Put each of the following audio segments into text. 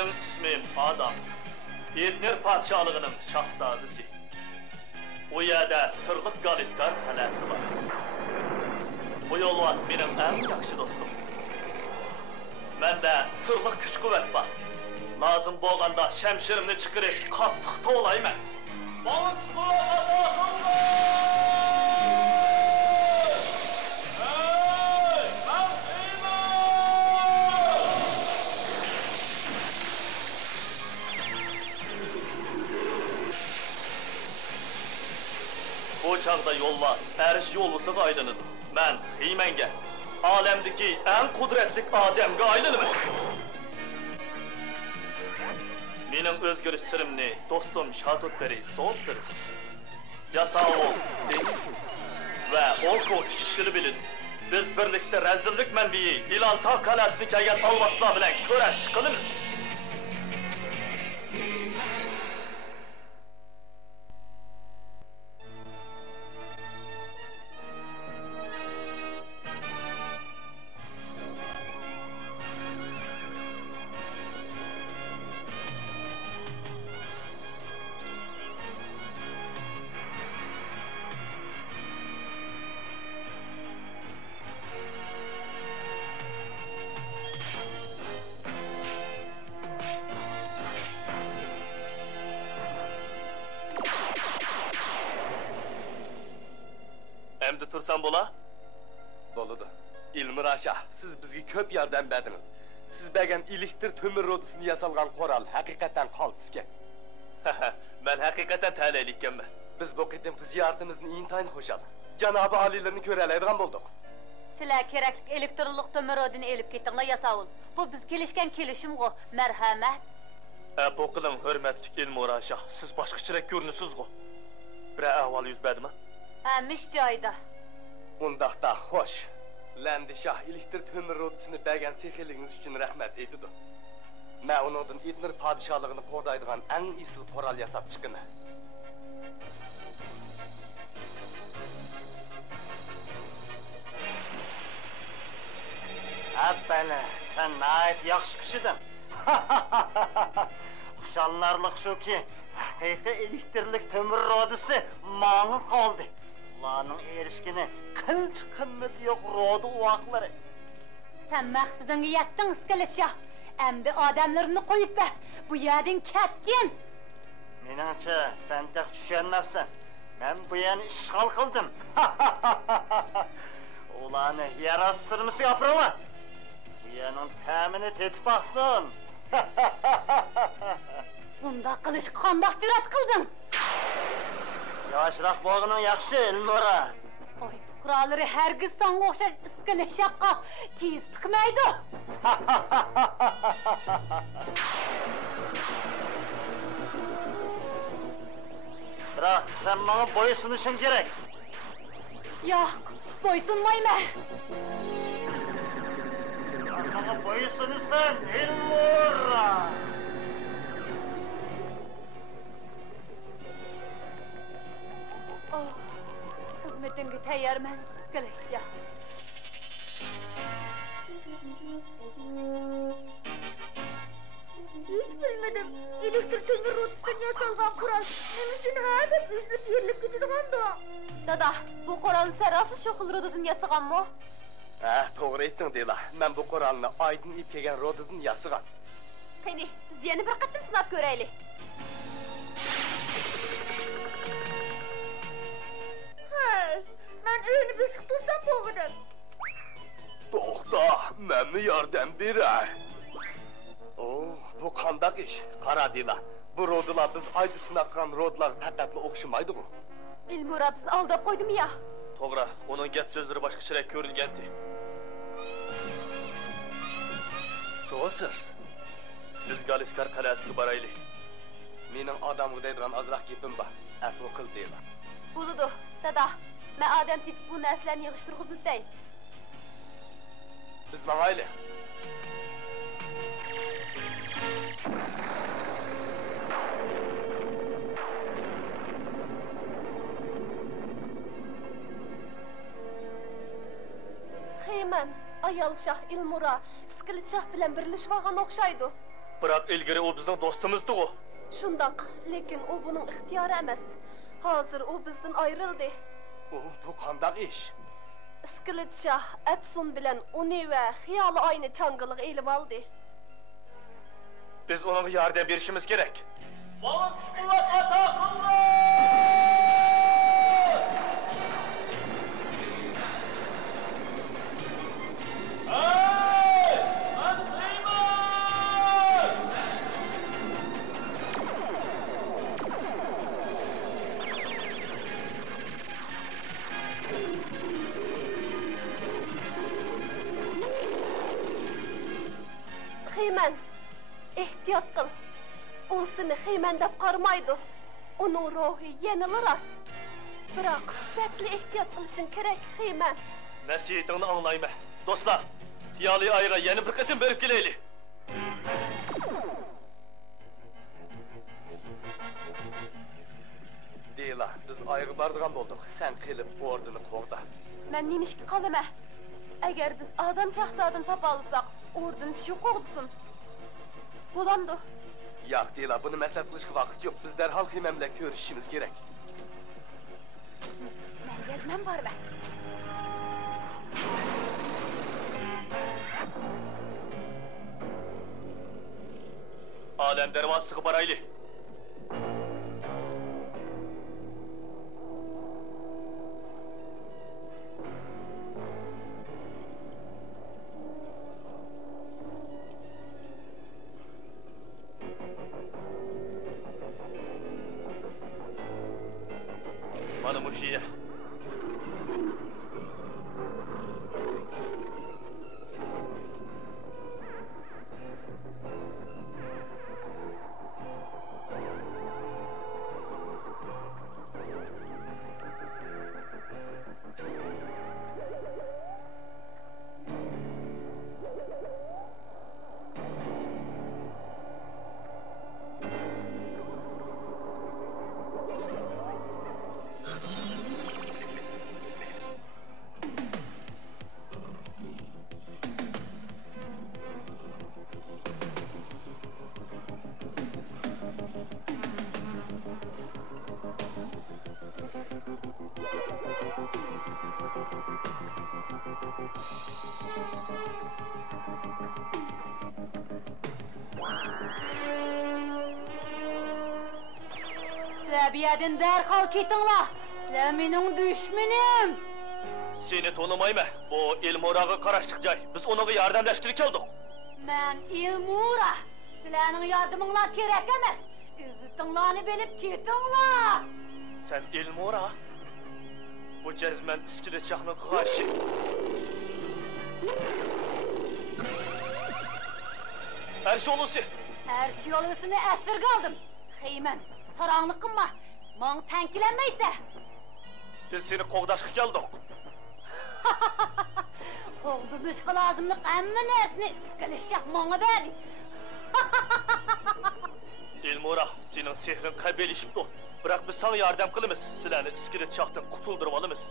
Mening ismim Adam. Etner padşahlığının şahzadesi. O yerda sırlıq Galiskar qalasi var. Bu yolvas mening eng yaxshi do'stim. Menda sırlıq kuch-quvvat bor. Lazım bo'lganda shamshirimni chiqarib qattiq tovlayman. Ba'li kuch-quvvat Bu çağda yolvas, eriş yolvusuga aylanadi. Men Hiymanga, alemdeki en kudretlik Ademga aylanaman. Mening o'zgarish sirimni do'stim Shatutberi so'zsiz. Yasao Denki va Orko 3 kishini biladi. Biz birlikda razillik manbai Ilanta qalasini kelgan olvaslar bilan kurash qilamiz. Endi tursam bo'la? Bo'ladi. Ilmira Shah, siz bizga ko'p yordam berdingiz. Siz bergan elektr to'mir rodisini yasalgan qoral haqiqatan qoltizga. Men haqiqatan ta'laylikkanman. Biz bu qitimki ziyoratimizni intayin xo'shal. Janobi oliylarni ko'ralaydigan bo'ldik. Sizlar kerakli elektronlik to'mir rodini elib ketinglar Yasavul. Bu biz kelishgan kelishim-g'o, marhamat. Bu qiling hurmatli Ilmira Shah, siz boshqacharoq ko'rinasiz-g'o. Bir ahvol yuz berdimi? Amish joyda. Undaqda xo'sh. Landi Shah elektr to'mir rodisini bergan sexiligingiz uchun rahmat aytdi. Men uningdan Etner podshohligini qo'daydigan eng isil qoral yasab chiqini. Appana, sen nayet yaxshi kishidin. Xushallarlik shuki, haqiqiy elektrlik to'mir rodisi manga qoldi. Ularning erishgini qilch qimmati yo'q rodi uvoqlari. Sen maqsadingga yetding, Iskilishya. Endi odamlarni qo'yib ber. Bu yerdan ketgin. Meningcha, sen taq tushunmabsan. Men bu yerni ishg'ol qildim. Ularni yer ostirmisi yapırma. Bu yerning ta'mini tetib baqsin. Bunda qilish qandoq jur'at qilding? Yoshroq bo'lganing yaxshi, Ilmira. Oy, puhralari hargiz senga o'xshash Iskilishyoqqa tez pikmaydi. Biroq sen menga bo'ysunishing kerak. Yo'q, bo'ysunmayman. Sen menga bo'ysunasan, Ilmira. Oh, xizmetinga tayyorman, Iskilishya. Hiç bilmedim. Elektrik to'mir rodisidan yasalgan qurol nima uchun hadeb uzilib yerilib ketadigan-da? Dada, bu qurolni sarasi shu xil rodidan yasaganmi? Ha, to'g'ri aytding, Dela. Men bu qurolni Aydin ip kelgan rodidan yasagan. Qani, biz yana bir qatim sinab ko'raylik. Hey, men uyni besiq tutsam bo'lg'idim. To'xta, menga yordam beray. Bu qandaq ish? Qara Dela. Bu rodlar biz Aydi sinaqqan rodlar faqatla o'xshamaydi-ku. Ilmira bizni aldab qo'ydimi ya? To'g'ri, uning gap so'zlari boshqacharoq ko'ringandi. So'siz. Biz Galiskar qalasiga boraylik. Mening odamga deydigan ozroq gapim bor. Afu qil Dela. Bo'ladi, dada. Men odam tepib bu narsalarni yig'ishtirib o'tay. Biz mangayli. Heyman, Ayal Shah, Ilmira, Iskilishyoq bilan birlashib olgan o'xshaydi. Biroq ilgari u bizning do'stimizdi-ku. Shundoq, lekin u buning ixtiyori emas. Hozir u bizdan ayrildi. Bu qandaq ish? Iskilit Shah Afsun bilan uni va xiyoli oyni changiliga elib oldi. Biz ona yordam berishimiz kerak. Bana kuch-quvvat ato qildi! Xeyman, ehtiyot qil. U seni Xeyman deb qaramaydi. Uning ruhi yanılı ras. Biroq bakli ehtiyot qilishing kerak, Xeyman. Nasihatingni anglayman. Do'stlar, Tiyali ayga yana bir qatim berib kelaylik. Deyla, biz ayga bardigan bo'ldik. Sen qilib ordini qo'rda. Men nemishki qalaman. Agar biz odam shahzodini topa olsak, ordin shu qo'g'disin. Bo'lamdi. Yo'q, Deyla, buni masal qilishga vaqt yo'q. Biz darhol Xeyman bilan ko'rishishimiz kerak. Men jazman borman. Alam darvozasiga boraylik. Mana mushiya. Sizlar bu yerdan darhol ketinglar. Sizlar mening dushmanim. Seni tanımayman. Bu Elmoraga qarashliq joy. Biz onaga yordamlashtirib keldik. Men Elmora. Sizlarning yordaminglar kerak emas. İzzetinglarni bilib ketinglar. Sen Elmora? Bu jazman iskilit shahning qarshi. Erşolusi. Erşyolusini esirge aldım. Xeyman, saranlık qilma. Mağ tankilenmeyse. Biz seni qo'g'dashga keldik. Qo'g'dirishga lozimlik hamma narsani iskilishaq manga berdi. Elmora, sening sehrin qabilishibdi. Biroq biz sana yordam qilamiz. Sizlarni iskilit shahdan qutuldirib olamiz.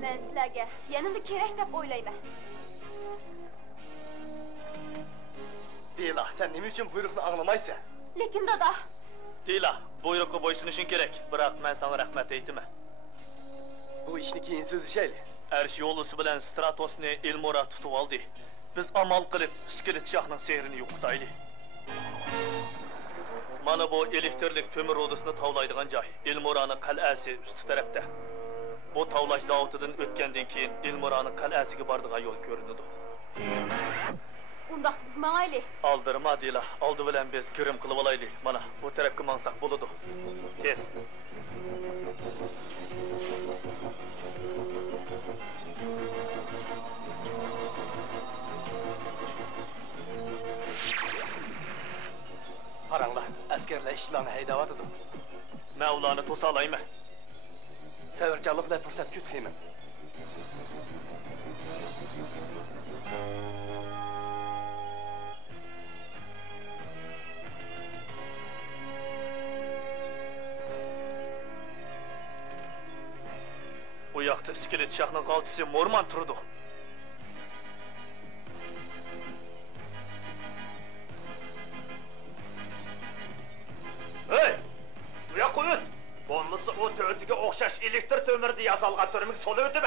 Men sizlarga yanada kerak deb o'ylayman. Deyla, sen nima uchun buyruqni anglamaysan? Lekin dada, Deyla, buyruqqa bo'ysunishing kerak. Biroq men sana rahmat aytaman. Bu ishni keyin so'zlashaylik. Ershiyolusi bilan Stratosni Elmora tutib oldi. Biz amal qilib iskilit shahning sehrini yo'qotaylik. Mana bu elektrlik temir rodasini tavlaydigan joy. Elmoraning qal'asi usti tarafda. Bu tavlash zavodidan o'tgandan keyin Elmoraning qal'asiga boradigan yo'l ko'rinadi. undaqda biz mangayli. Aldırma Deyla, oldi bilan biz kirim qilib olaylik. Mana bu tarafga mangsak bo'ladi. Tez. Qaranglar, askerler işlerini haydavatıdı. Men ularni to'sa olayman. Sevircanlık bilan fursat kütxeyman. Bu yoqda iskelet shohning qaltisi Mo'rman turdi. Hey! Bu yoqqa o't. Bo'lmasa o to'tiga o'xshash elektr to'mirni yasalgan turmik solib o'tib.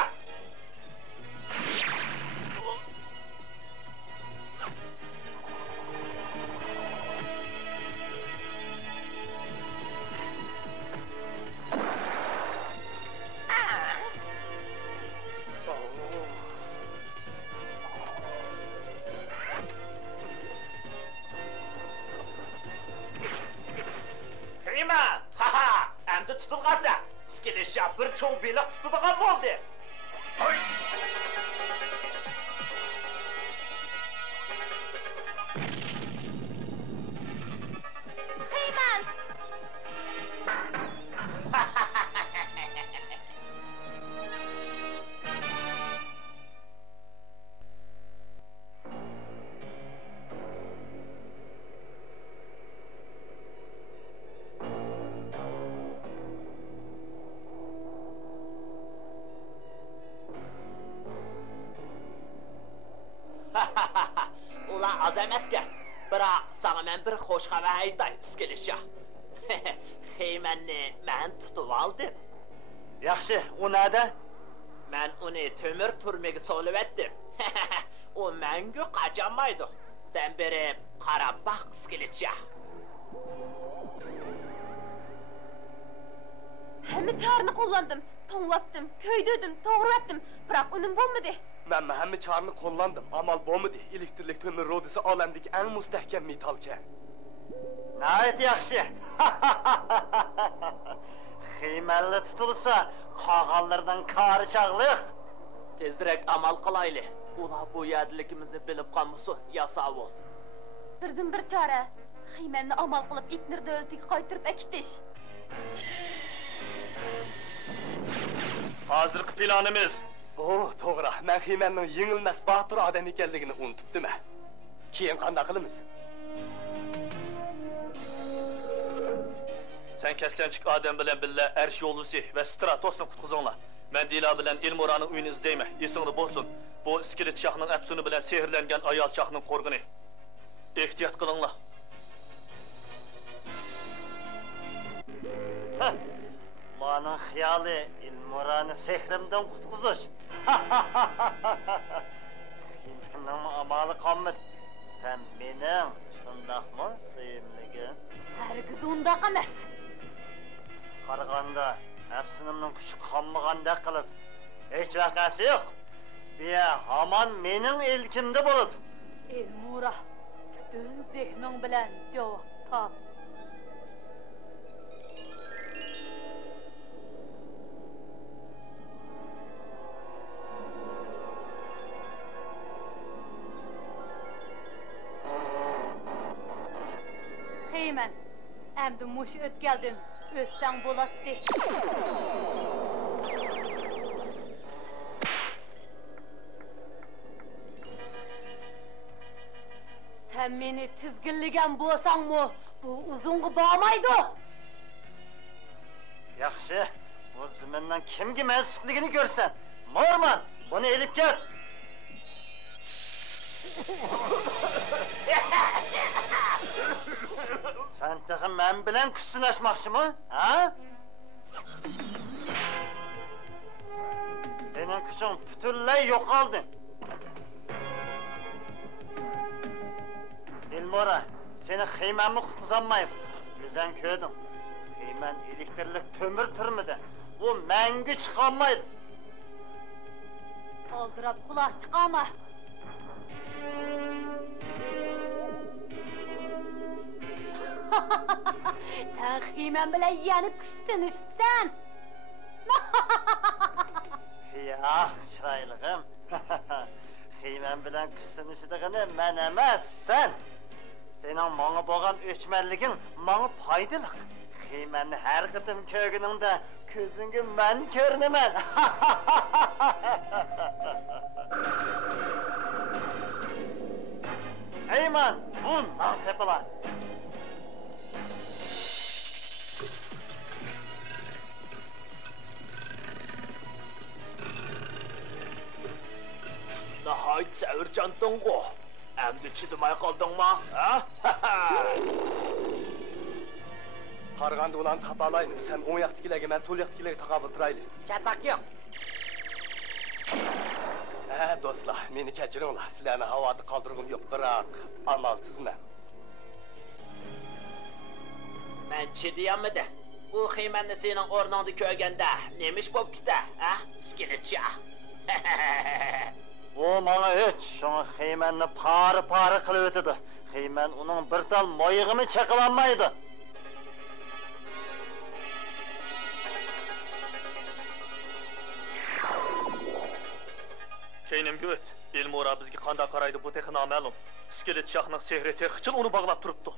Heyman! Ha! Endi tutilgansa, iskelet shoh bir cho'g' beliq tutadigan bo'ldi. Hoy! Heyman! Ulan az emasga. Biroq sana men bir xo'sh xabar aytay, iskelet shoh. Heymanni men tutib oldim. Yaxshi, u nada? Men uni to'mir turmaga solib etdim. O menga qachamaydi. Sen berib qarab baq, iskelet shoh. Hamma çarını kullandım, tonlattım, köydürdüm, toğru ettim. Bırak onun bombadı. Men hamma charni qo'llandim, amal bo'lmadi. Elektrlik to'mir rodisi olamdagi eng mustahkam metalka. Nayet yaxshi. Xiymalli tutilsa, qog'onlardan kari chaqliq. Tezroq amal qilayli. Ular bu yerlikimizni bilib qolmasin, yasavol. Birdim bir çare. Heymenni amal kılıp İtnir dövletiga qaytırıp ekitish. Hozirgi planimiz Oh, to'g'ri. Men Xiymanning yengilmas batur odam ekanligini unutibdim. Keyin qanday qilamiz? sen kaslanchik odam bilan billa Arsh yo'lusi va Stratosni qutqizinglar. Men Dila bilan Elmoraning uyini izlayman. Esingda bo'lsin. Bu iskelet shohning apsuni bilan sehrlangan ayol shohning qo'rg'ini. Ehtiyot qilinglar. Ularning xiyoli Elmorani sehrimdan qutqizish. Xiymanning amali qolmadi. Sen mening shundaqmi, sevimligim? Hargiz undaq emas. Qaraganda nafsinimning kuchi qolmagandek qilib, hech vaqasi yo'q. Biya hamon mening elkimda bo'ladi. Elmura, butun zehning bilan javob top. Heyman, endi mush o'tgeldin, o'ssang bo'ladi. Sen meni tizginlagan bo'lsangmi, bu uzunga bormaydi. Yaxshi, bu zimindan kimga mansubligini ko'rsan. Mo'rman, buni elib ket. Sen tag'in men bilan kuch sinashmoqchimi? Ha? Sening kuching butunlay yo'qoldi. Elmora, seni Xiymanni qutqizolmaydi. O'zing ko'rding. Xiyman elektrlik to'mir turmidi. U menga chiqolmaydi. Oldirab xulos chiqama. Sen Xiyman bilan yana kuchsinishsan. Yo'q, chiroyligim. Xiyman bilan kuchsinishdig'ini men emas, sen. Senin bana boğan öçmenligin bana faydalık. Xeymenni her kıtım kögününde közüngü men körnümen. Eyman, bun lan kapılan. Nahayt səvircandın qo. Əmdi çidimay qaldın mı? Qarğandı ulan tapalaymiz. Sen oң yaktikilerge, ben sol yaktikilerge taqabıl turaylı. Çatak yok. Dostlar, meni kechiring ular. Sizlarni havoda qoldirgim yo'q, biroq amalsizman. Men chidiyamidi. Bu xiymanni sening o'rningda ko'rganda nemish bo'lib keta, ha? Skeletcha. O bana hiç şunu Xeymenni pari qilib o'tidi. Xeymen uning bir tal moyig'ini chaqalanmaydi. Keynimga o't. Elmora bizga qanday qaraydi bu texi noma'lum. Iskelet shohning sehri texchil uni bog'lab turibdi.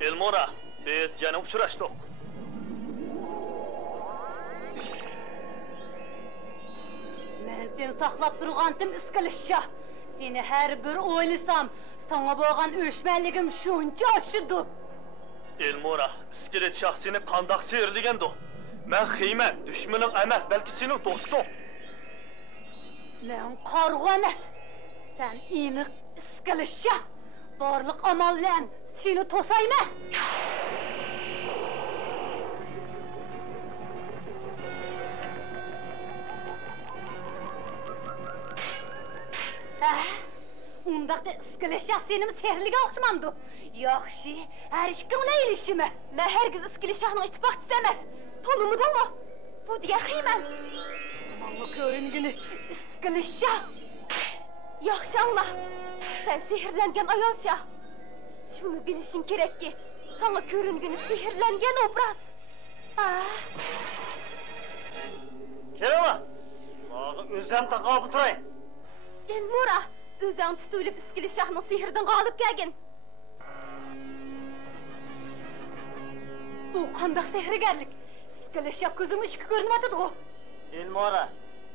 Elmora, biz yana uchrashdik. Men seni saqlab turgandim Iskelet shoh. Seni her bir o'ylasam, sana bo'lgan o'shmanligim shuncha oshidi. Elmora, iskelet shoh seni qandoq sehrligandi? Men Xeyman, dushmaning emas, balki sening do'sting. Men qarg'u emas. Sen aniq Iskelet shoh. Barliq amal bilan seni to'sayman. Undaqda Iskelet shoh sening sehrliga o'xshamamdi. Yaxshi, har kim bilan ilishimi? Men hergiz Iskelet shohning ittifoqchisi emas. Tanimidingmi? Bu degan Xeyman. Menga ko'ringini Iskelet shoh. Yaxshi angla. Sen sehrlangan ayol shoh. Şunu bilişin gerek ki, sana görüngünü sihirlengen obraz. Kelama. Bağı özüm taqabı turayın. Elmora, özün tutulub Iskelet shohning sihirden qalib kelgin. Bu qandaq sehrgarlik? Iskelet shoh ko'zim ishqi ko'rinmaydi o. Elmora,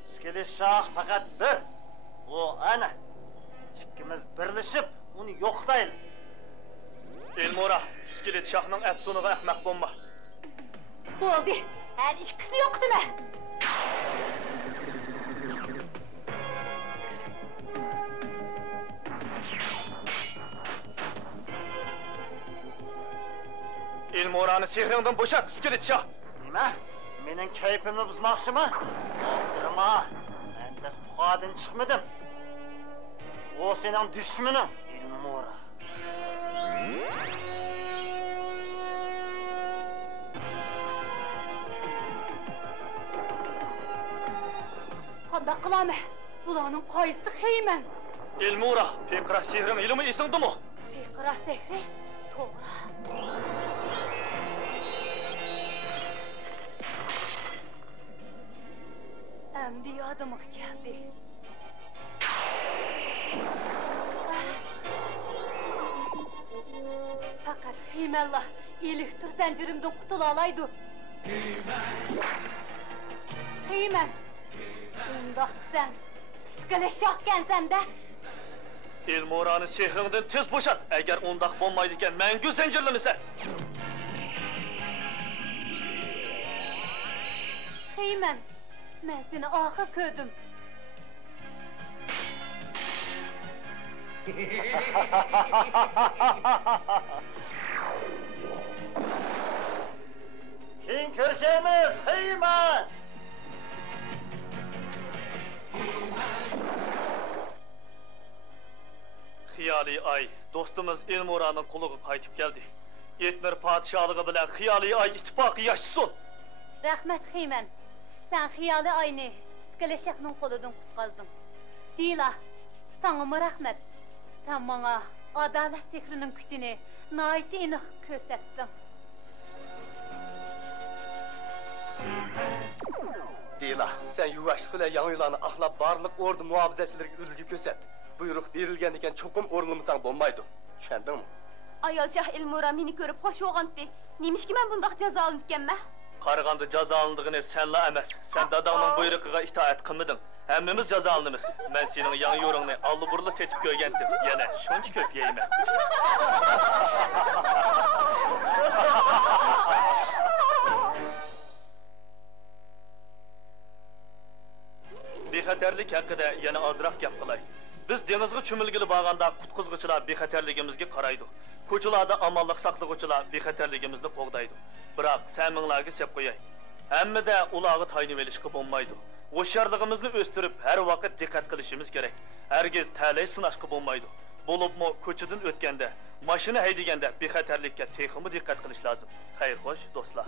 Iskelet shoh faqat bir. O ana. İkimiz birleşip onu yo'qlaylik. Elmora, iskelet shohning afsoniga ahmoq bo'lma. Bo'ldi, har ikkisi yo'qdimi? Elmorani sehringdan bo'shat, iskelet shoh. Nima? Mening kayfimni buzmoqchimi? O'ldirma. Men de fuqadan chiqmadim. O sening dushmaning, Elmora. Qanday qilaman? Bularning qaysi Xeyman? Elmora, Peqra sehring ilmi esingdimi? Peqra sehri? To'g'ri. Endi yodimga keldi. Faqat Xeymanlar elektr zanjirimdan qutula olaydi. Xeyman. Undaqsan, Iskelet shohkansan-da. Elmorani sehringdan tez bo'shat. Agar undaq bo'lmaydi ekan, mangu zanjirlanasan. Xeyman, men seni oxir ko'rdim. Keyin ko'rishamiz, Xeyman. Xiyoliy ay, do'stimiz Elmoraning quliga qaytib keldi. Etnir podshohligi bilan Xiyoliy ay ittifoqi yashasin. Rahmat Xeyman. Sen Xiyoliy ayni Iskelet shohning qo'lidan qutqazding. Dila, sana rahmat. Sen bana adalet sehrinin kuchini nihoyat aniq ko'rsatding. Deyla, sen yuvaşlık ile yanılarını ahlap barlık ordu muhafazaçilerine ülgü köset. Buyruk berilgen eken çokum ornulmasan bolmaydı. Düşendin mi? Ayalcah Elmura meni görüp hoş olğandı. Nemişki men bundaq jaza alınıpkenme? Qarğandı jaza alındığını senla emas. Sen dadağının buyrukıga itaat qılmıdın. Hemmimiz jaza alınımız. Men senin yan yorunu allı burlu tetip kögendim. Yana şunç köp yeyme. Bexaterlik haqida yana azroq gap qilay. Biz dengizga cho'milgili borganda qutqizg'ichilar bexaterligimizga qaraydi. Ko'chalarda amalliq saqlag'uvchilar bexaterligimizni qo'g'daydi. Biroq sen minglarga sep qo'yay. Hammada ularga taynib olishga bo'lmaydi. O'sharligimizni o'stirib, har vaqt diqqat qilishimiz kerak. Hargiz talay sinashga bo'lmaydi. Bo'libmi ko'chadan o'tganda, mashina haydaganda bexaterlikka texmi diqqat qilish lozim. Xayr, xo'sh, do'stlar.